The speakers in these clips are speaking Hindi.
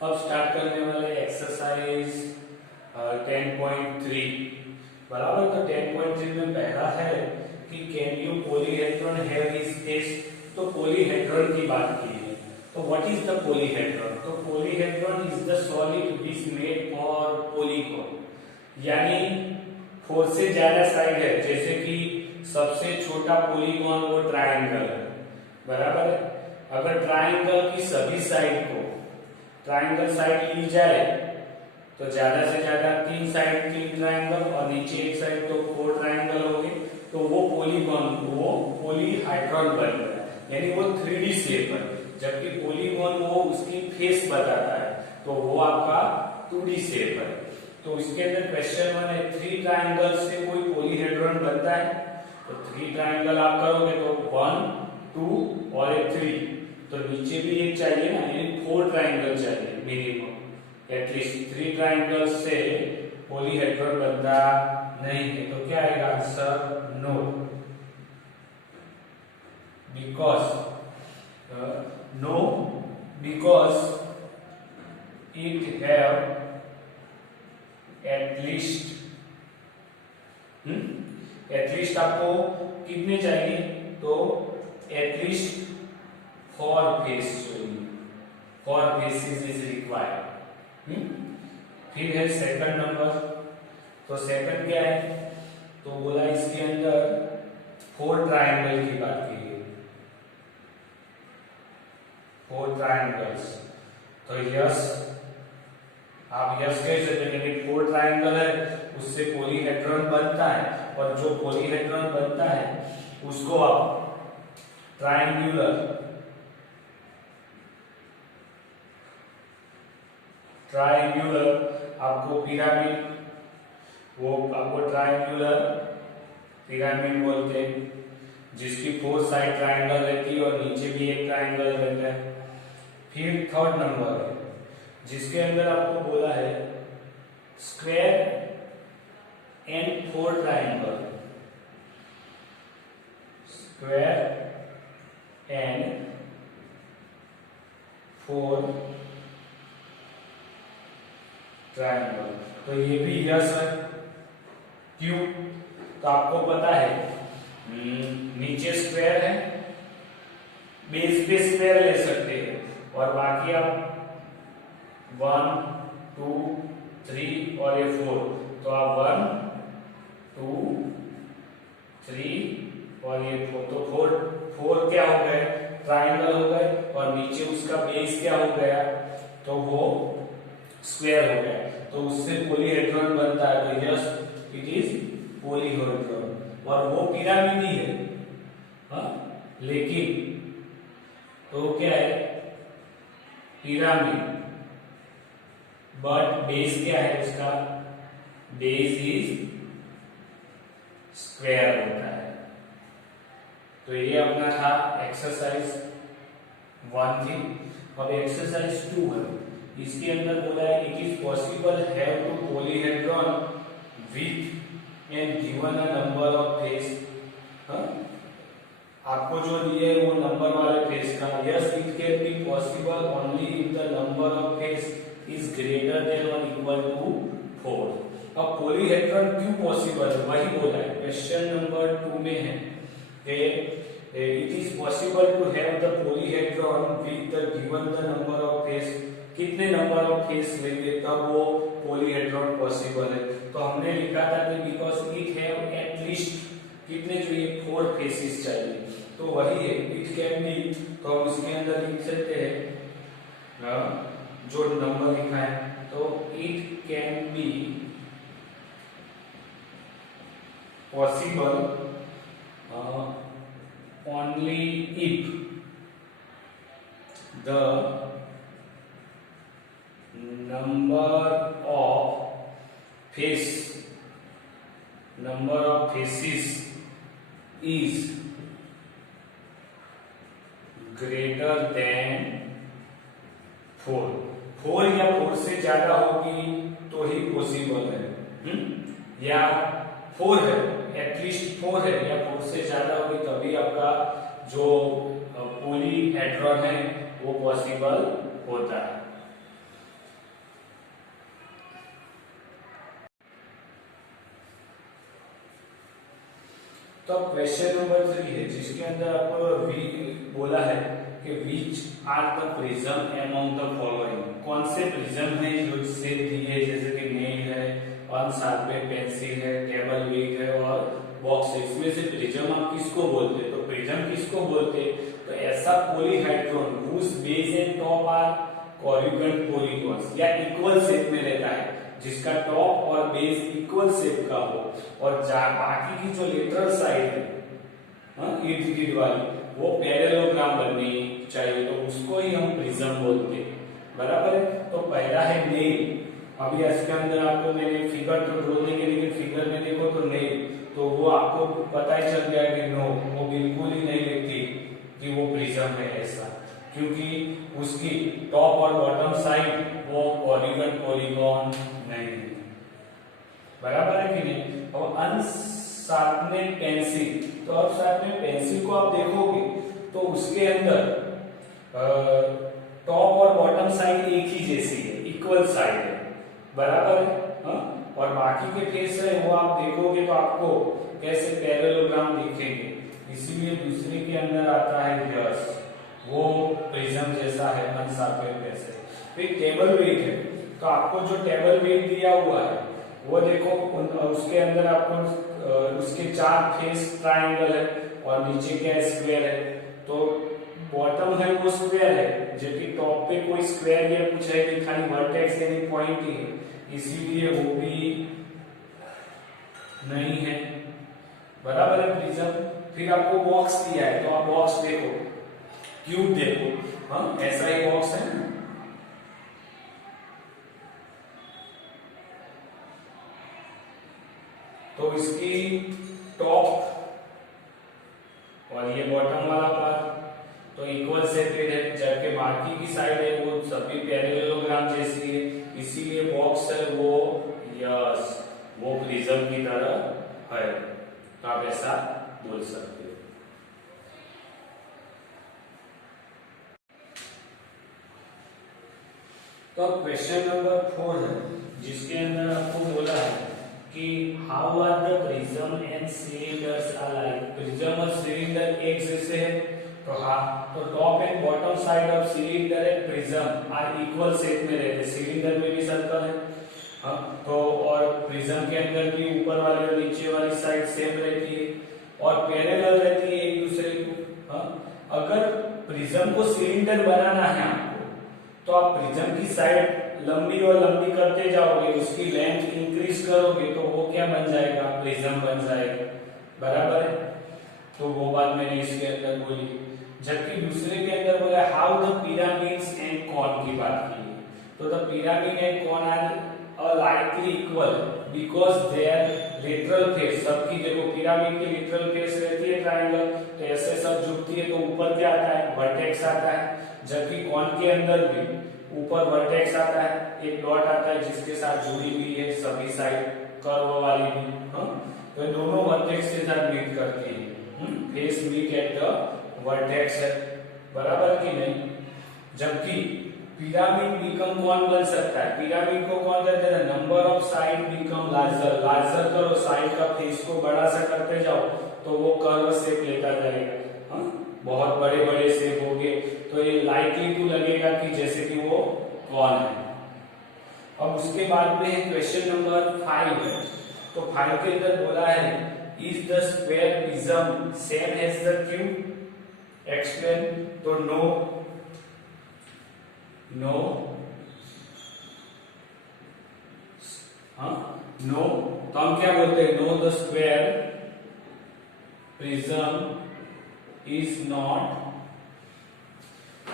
अब स्टार्ट करने वाले एक्सरसाइज 10.3 बराबर। तो 10.3 में पहला है कि can you polyhedron have is test. तो पॉलीहेड्रॉन की बात की है। तो व्हाट इज द पॉलीहेड्रॉन? तो polyhedron is the solid which made for polygon, यानी 4 से ज्यादा साइड है। जैसे कि सबसे छोटा पॉलीगॉन वो ट्रायंगल है, बराबर है। अगर ट्रायंगल की सभी साइड को ट्रायंगल साइड ली जाए तो ज्यादा से ज्यादा 3 साइड 3 ट्रायंगल और नीचे एक साइड तो 4 ट्रायंगल हो गए, तो वो पॉलीगॉन वो पॉलीहाइड्रॉन बन गया, यानी वो 3D शेप है। जबकि पॉलीगॉन वो उसकी फेस बताता है, तो वो आपका 2D शेप है। तो इसके अंदर क्वेश्चन 1 है 3 ट्रायंगल से कोई पॉलीहेड्रॉन बनता है। तो 3 ट्रायंगल आप करोगे तो 1 2 और 3, तो नीचे भी एक चाहिए ना, यानी 4 ट्रायंगल चाहिए मिनिमम, एटलीस्ट 3 ट्रायंगल से पॉलीहेड्रॉन बनता नहीं है। तो क्या आएगा answer? No, because it have at least आपको कितने चाहिए? तो एटलीस्ट 4 फेस चाहिए, 4 फेसेस इज रिक्वायर्ड। फिर है सेकंड नंबर। तो सेकंड क्या है? तो बोला इसके अंदर 4 ट्रायंगल की बात की है, 4 ट्रायंगल्स। तो यस, आप यस कह सकते हैं कि 4 ट्रायंगल है उससे पॉलीहेड्रॉन बनता है, और जो पॉलीहेड्रॉन बनता है उसको आप ट्रायंगुलर आपको पिरामिड, वो आपको ट्रायंगुलर पिरामिड बोलते हैं, जिसकी 4 साइड ट्रायंगल रहती है और नीचे भी एक ट्रायंगल रहता है। फिर थर्ड नंबर है जिसके अंदर आपको बोला है square and 4 triangle, square and 4 triangle. तो ये भी यस है। क्यों? तो आपको पता है नीचे स्क्वायर है, बेस पे स्क्वायर ले सकते हैं, और बाकी आप 1 2 3 और ये 4, तो आप 1 2 3 और ये 4, तो 4 क्या हो गए? ट्रायंगल हो गए, और नीचे उसका बेस क्या हो गया? तो वो स्क्वायर हो गया, तो उससे पॉलीहेड्रॉन बनता है। तो यस, इट इज पॉलीहेड्रॉन, और वो पिरामिड ही है। लेकिन तो क्या है? पिरामिड, बट बेस क्या है उसका? बेस इज स्क्वायर होता है। तो ये अपना था एक्सरसाइज 1 थी। अब एक्सरसाइज 2 है। इसके अंदर बोला है it is possible have to polyhedron with and given a number of face. आपको जो दिए वो नंबर वाले फेस का। Yes, it can be possible only if the number of face is greater than और इक्वल टू 4। अब पॉलीहेड्रॉन क्यों पॉसिबल है वही बोला है, क्वेश्चन नंबर 2 में है कि it is possible to have the polyhedron with the given the number of face. कितने नंबर ऑफ फेस लेंगे तब वो पॉलीहेड्रॉन पॉसिबल है? तो हमने लिखा था कि बिकॉज इट हैव एटलीस्ट कितने चाहिए? 4 फेसेस चाहिए, तो वही है इट कैन बी। तो हम इसके अंदर लिख सकते हैं जो नंबर लिखा है, तो it can be possible only if the number of faces is greater than 4। 4 या 4 से ज्यादा होगी तो ही पॉसिबल है, या 4 है, एटलीस्ट 4 है या 4 से ज्यादा होगी तभी आपका जो पॉलीहेड्रॉन है वो पॉसिबल होता है। तो क्वेश्चन नंबर 3 है जिसके अंदर आपको बोला है कि which are the prism among the following, कौन से प्रिज्म है जो से दिए, जैसे कि नेल है, अनशार्पेड पेंसिल है, टेबल विग है और बॉक्स है, इसमें से प्रिज्म आप किसको बोलते हैं? तो प्रिज्म किसको बोलते हैं? तो ऐसा polyhedron whose base and top are congruent polygons या इक्वल शेप में रहता है, जिसका टॉप और बेस इक्वल शेप का हो और बाकी की जो लेटरल साइड है इर्द गिर्द वाली वो पैरेललोग्राम बननी चाहिए, तो उसको ही हम प्रिज्म बोलते हैं। बराबर है। तो पहला है नेल। अभी इसके अंदर आपको मैंने फिगर तो ड्रॉ देंगे, लेकिन फिगर में देखो तो नेल, तो वो आपको पता ही चल गया कि नो, वो बिल्कुल ही नहीं लगती कि वो प्रिज्म है ऐसा, क्योंकि उसकी टॉप और बॉटम साइड वो कॉन्वेक्स पॉलीगॉन नहीं है। बराबर है कि नहीं? और अनशार्पनेड पेंसिल, तो अब शार्पनेड पेंसिल को आप देखोगे तो उसके अंदर टॉप और बॉटम साइड एक ही जैसी है, इक्वल साइड है। बराबर है। और बाकी के फेस है वो आप देखोगे तो आपको कैसे पैरेललोग्राम दिखेंगे, इसीलिए दूसरे के अंदर आता है यस, वो प्रिज्म जैसा है अनशार्पेड पेंसिल। फिर टेबल वेट है, तो आपको जो टेबल वेट दिया हुआ है वो देखो, उसके अंदर आपको उसके 4 फेस ट्रायंगल है और नीचे क्या स्क्वायर है, तो बॉटम है वो स्क्वायर है, जबकि टॉप पे कोई स्क्वायर या कुछ है नहीं, खाली वर्टेक्स यानी पॉइंट ही है, इसीलिए वो भी नहीं है। बराबर है प्रिज्म। फिर आपको बॉक्स दिया है, तो आप बॉक्स देखो, क्यूब देखो, ऐसा ही बॉक्स है ना, तो इसकी टॉप और ये बॉटम वाला पार्ट तो इक्वल सेपरेट है, जबकि बाकी की साइड है वो सभी पैरेललोग्राम जैसी है, इसीलिए बॉक्स है वो यस, वो प्रिज्म की तरह है, तो आप ऐसा बोल सकते हो। तो क्वेश्चन नंबर 4 है जिसके अंदर आपको बोला है कि how are the prism and cylinders alike, prism और सिलेंडर एक जैसे है, तो top and bottom side of cylinder and prism are equal shape में रहते हैं, सिलेंडर में भी सर्कल है, तो और प्रिज्म के अंदर भी ऊपर वाली और नीचे वाली साइड सेम रहती है और पैरेलल रहती है एक दूसरे को। अगर प्रिज्म को सिलेंडर बनाना है आपको, तो आप प्रिज्म की साइड लंबी और लंबी करते जाओगे, उसकी लेंथ इंक्रीज करोगे, तो वो क्या बन जाएगा? प्रिज्म बन जाएगा। बराबर है। तो वो बात मैंने इसके अंदर बोली, जबकि दूसरे के अंदर बोला how the pyramids and cone की बात की, तो the pyramid and cone are likely equal because their lateral face, सबकी देखो पिरामिड की लेटरल फेस रहती है ट्रायंगल, तो ऐसे सब जुड़ती है, तो ऊपर क्या आता है? वर्टेक्स आता है, जबकि कॉन के अंदर भी ऊपर वर्टेक्स आता है, एक डॉट आता है जिसके साथ जुड़ी हुई है सभी साइड कर्व वाली भी, तो दोनों वर्टेक्स के साथ मीट करती है, face meet at the vertex है। बराबर कि नहीं? जबकि पिरामिड बिकम कौन बन सकता है? पिरामिड को कौन कहते हैं? Number of side become larger, larger करो, साइड का फेस को बड़ा सा करते जाओ, तो वो कर्व शेप लेता जाएगा, बहुत बड़े बड़े शेप हो गए, तो ये लाइकली टू लगेगा कि जैसे कि वो कौन है। अब उसके बाद में क्वेश्चन नंबर 5 है, तो 5 के अंदर बोला है is the square prism same as the cube, explain. तो नो, नो, नो, तो हम क्या बोलते हैं? No the square prism is not,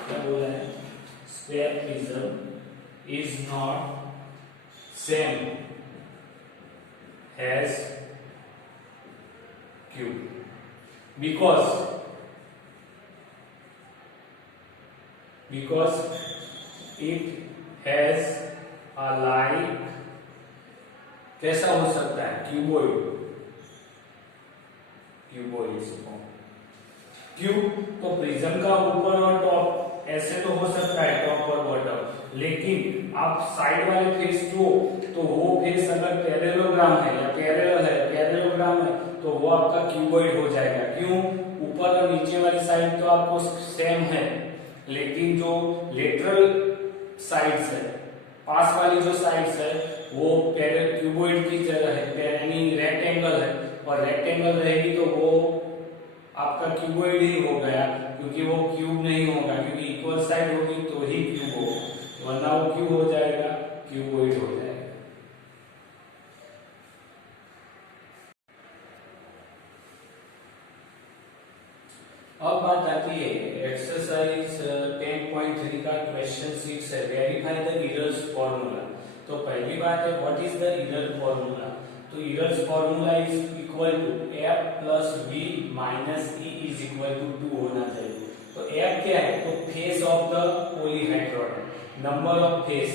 क्या बोला है? Square prism is not same as cube because it has a like, कैसा हो सकता है? क्यूबोइड, क्यूब, तो प्रिज्म का ऊपर और टॉप ऐसे तो हो सकता है, टॉप और बॉटम, लेकिन आप साइड वाले फेस जो, तो वो फेस अगर पैरेललोग्राम है या पैरेलल है, पैरेललोग्राम है, तो वो आपका क्यूबॉइड हो जाएगा। क्यों? ऊपर और नीचे वाली साइड तो आपको सेम है, लेकिन जो लेटरल साइड्स है, पास वाली जो साइड्स है, वो क्यूबॉइड की तरह है, यानी रेक्टेंगल है, और रेक्टेंगल रहेगी तो वो आपका क्यूबॉइड ही हो गया, क्योंकि वो क्यूब नहीं होगा, क्योंकि इक्वल साइड होगी तो ही क्यूब होगा, वरना वो क्यूब हो जाएगा, क्यूबॉइड हो जाएगा। अब बात आती है एक्सरसाइज 10.3 का क्वेश्चन 6 है, वेरीफाई द एरर्स फॉर्मूला। तो पहली बात है what is the error formula. तो errors formula is equal to f plus v minus e is equal to 2 होना चाहिए। तो f क्या है? तो face of the polyhedron, number of face,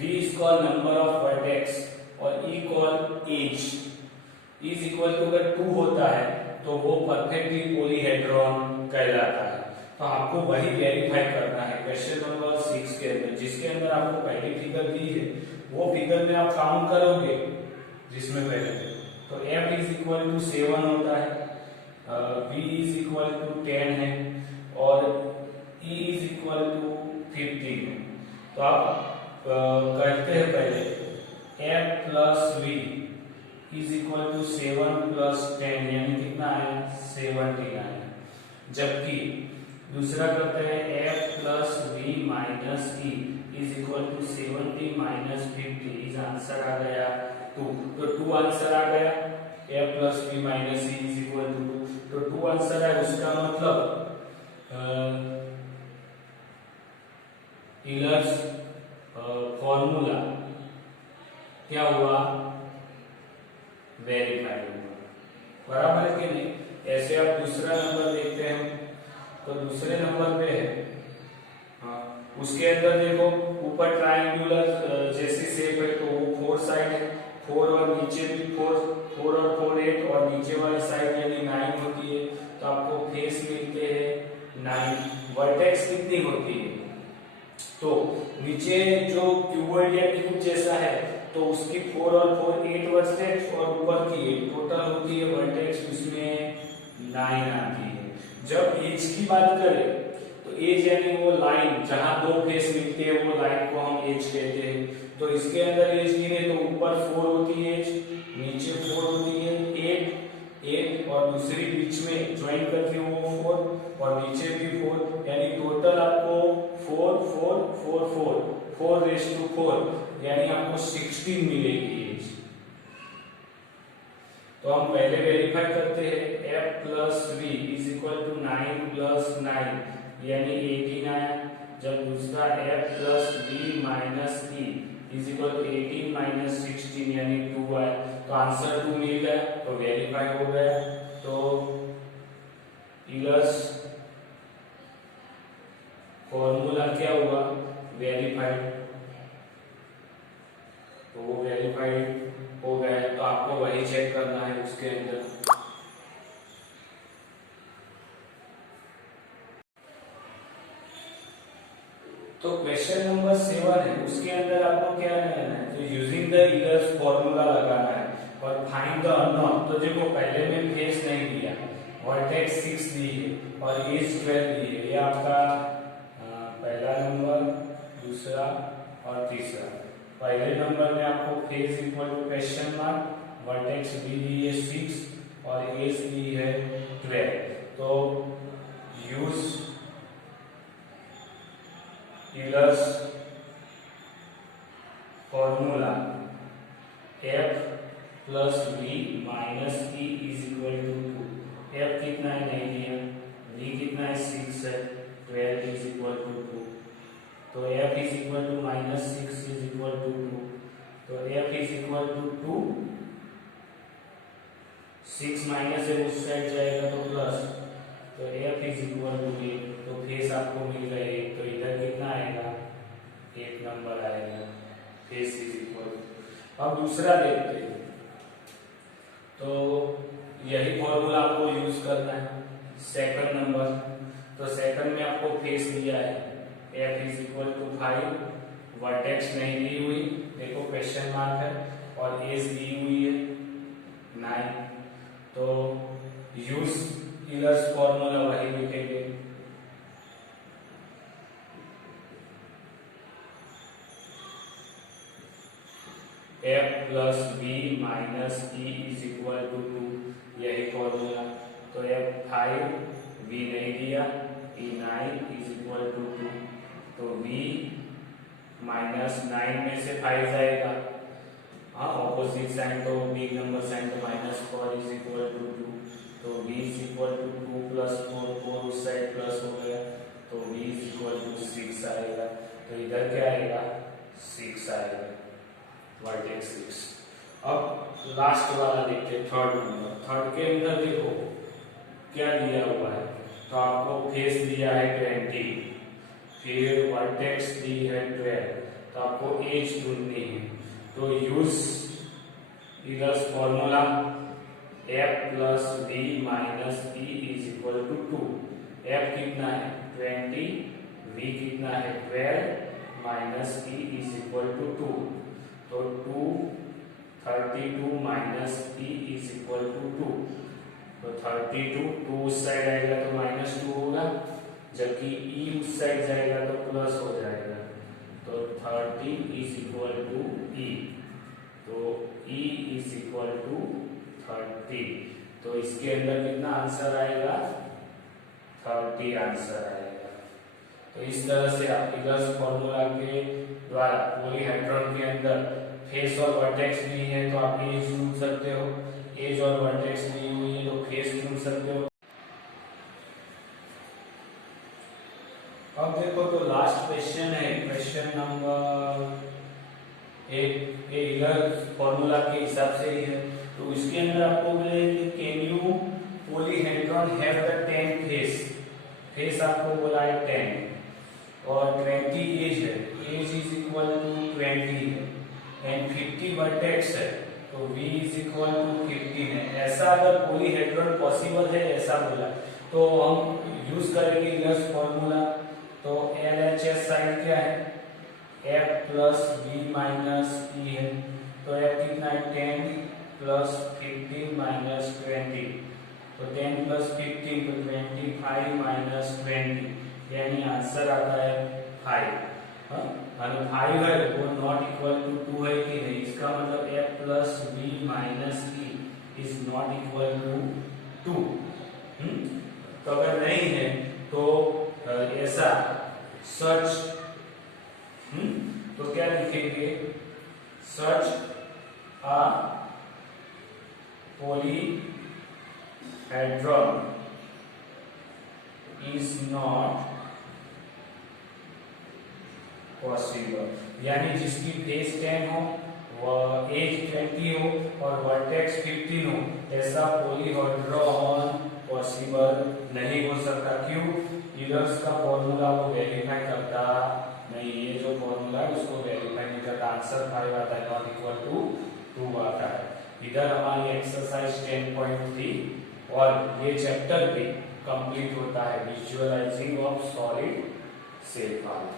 v is called number of vertex और e called edge. Is equal to अगर 2 होता है तो वो परफेक्टली पॉलीहेड्रॉन कहलाता है। तो आपको वही वेरीफाई करना है क्वेश्चन नंबर 6 के अंदर, जिसके अंदर आपको पहली फिगर दी है, वो फिगर में आप काउंट करोगे जिसमें पहले, तो f इज इक्वल टू 7 होता है, v इज इक्वल टू 10 है और e इज इक्वल टू 15 है। तो आप करते हैं पहले f plus v is equal to 7 plus 10, यानी कितना आया? 17 आया। जबकि दूसरा करते हैं f plus v minus e is equal to 70 minus 50, इस आंसर आ गया 2। तो 2 आंसर आ गया, f plus v minus e is equal to 2, तो 2 आंसर है। उसका मतलब टेलर्स फॉर्मूला क्या हुआ? वेरीफाइड हुआ। बराबर है कि नहीं? ऐसे आप दूसरा नंबर देखते हैं, तो दूसरे नंबर पे है, हाँ, उसके अंदर देखो ऊपर ट्रायंगुलर जैसी शेप है, तो वो 4 साइड है, 4 और नीचे भी 4 और 4 8, और नीचे वाली साइड यानी 9 होती है। तो आपको फेस मिलते हैं 9। वर्टेक्स कितनी होती है? तो नीचे जो क्यूबॉइड या क्यूब जैसा है, तो उसकी 4 और 4 8 वर्टेक्स, और ऊपर की टोटल होती है वर्टेक्स उसमें 9 आती है। जब एज की बात करें तो एज यानी वो लाइन जहां दो फेस मिलते हैं, वो लाइन को हम एज कहते हैं। तो इसके अंदर एज गिने तो ऊपर 4 होती है एज, नीचे 4 होती है 8 और दूसरी बीच में ज्वाइन करके वो 4 और नीचे भी 4, यानी टोटल आपको 4 4 4 4 4 रेज़ टू 4, यानी आपको 16 मिलेगी एज। तो हम पहले वेरीफाई करते हैं f plus v is equal to 9 plus 9, यानी 18 आया। जब दूसरा f plus v minus e is equal to 18 minus 16, यानी 2 आया। तो आंसर 2 मिल गया, तो वेरीफाई हो गया। तो टेलर्स फॉर्मूला क्या हुआ? वेरीफाइड। तो वो वेरीफाइड हो गया, तो आपको वही चेक करना है उसके अंदर। तो क्वेश्चन नंबर 7 है, उसके अंदर आपको क्या करना है? तो यूजिंग द टेलर्स फॉर्मूला लगाना है और फाइंड द अननोन। तो देखो पहले में फेस नहीं दिया, वर्टेक्स 6 दी है और एज 12 दी है। ये आपका पहला नंबर, दूसरा और तीसरा। पहले नंबर में आपको face equal to question mark, vertex दी है 6 और एज दी है 12। तो use Taylor's formula f plus v minus e is equal to 2। f कितना है नहीं दिया, v कितना है 6 है, 12 इज इक्वल टू 2। तो f is equal to minus 6 is equal to 2। तो f is equal to 2, 6 minus है उस साइड जाएगा तो प्लस, तो f इज इक्वल टू 8। तो फेस आपको मिल रहा है 1, तो इधर कितना आएगा? 1 नंबर आएगा, फेस इज इक्वल। अब दूसरा देखते हैं, तो यही फॉर्मूला आपको यूज करना है। सेकंड नंबर, तो सेकंड में आपको फेस दिया है f is equal to 5, vertex नहीं दी हुई, देखो क्वेश्चन मार्क है, और एज दी हुई है 9। तो तो यूज यूलर्स फॉर्मूला वही लिखेंगे, F plus V minus E is equal to 2, यही फॉर्मूला। तो F5 V नहीं दिया, E9 इज इक्वल टू 2, तो V माइनस 9 में से 5 जाएगा, हाँ ऑपोजिट साइन तो बिग नंबर साइन तो -4 इज इक्वल टू 2, तो V is equal to 2 plus 4, 4 उस साइड प्लस हो गया, तो V इज इक्वल टू 6 आएगा। तो इधर क्या आएगा, 6 आएगा, वर्टेक्स 6। अब लास्ट वाला देखते हैं, थर्ड नंबर। थर्ड के अंदर देखो क्या दिया हुआ है, तो आपको फेस दिया है 20, फिर वर्टेक्स दी है 12, तो आपको एज ढूंढनी है। तो use Euler's formula F plus V minus E is equal to 2। F कितना है 20, V कितना है 12 minus E is equal to 2, तो 2 32 minus E is equal to 2, तो 32 2 उस साइड आएगा तो -2 होगा, जबकि ई उस साइड जाएगा तो प्लस हो जाएगा, तो 30 इज इक्वल टू ई, तो ई इज इक्वल टू 30, तो इसके अंदर कितना आंसर आएगा 30 आंसर आएगा। तो इस तरह से आप यूलर्स फॉर्मूला के द्वारा पॉलीहेड्रॉन के अंदर फेस और वर्टेक्स दी है तो आप एज ढूंढ सकते हो, एज और वर्टेक्स दी हुई है तो फेस ढूंढ सकते हो। अब देखो तो लास्ट क्वेश्चन है, क्वेश्चन नंबर 1 ये यूलर फॉर्मूला के हिसाब से ही है। तो इसके अंदर आपको बोले कि can you polyhedron have the 10 face, face आपको बोला है 10 और 20 एज है, एज इज इक्वल टू 20 है एंड 50 वर्टेक्स है, तो V इज इक्वल टू 15 है। ऐसा अगर पॉलीहेड्रॉन पॉसिबल है ऐसा बोला तो हम यूज करेंगे यूलर्स फॉर्मूला। तो LHS साइड क्या है, F प्लस बी माइनस ई है, तो F कितना है 10 प्लस 15 माइनस 20, तो 10 प्लस 15 तो 25 माइनस 20, यानी आंसर आता है 5। अगर 5 है वो नॉट इक्वल टू 2 है कि नहीं, इसका मतलब F plus V minus E is not equal to 2। तो अगर नहीं है तो ऐसा सच, तो क्या लिखेंगे, सच आ पॉलीहेड्रॉन इज नॉट पॉसिबल, यानी जिसकी फेस 10 हो, वह एज 20 हो और वर्टेक्स 15 हो, ऐसा पॉलीहेड्रॉन पॉसिबल नहीं हो सकता। क्यों, यूलर्स का फॉर्मूला वो वेरीफाई करता नहीं, ये जो फॉर्मूला है उसको वेरीफाई नहीं करता, आंसर 5 आता है, नॉट इक्वल टू 2 आता है। इधर हमारी एक्सरसाइज 10.3 और ये चैप्टर भी कंप्लीट होता है, विजुअलाइजिंग ऑफ सॉलिड शेप वाला।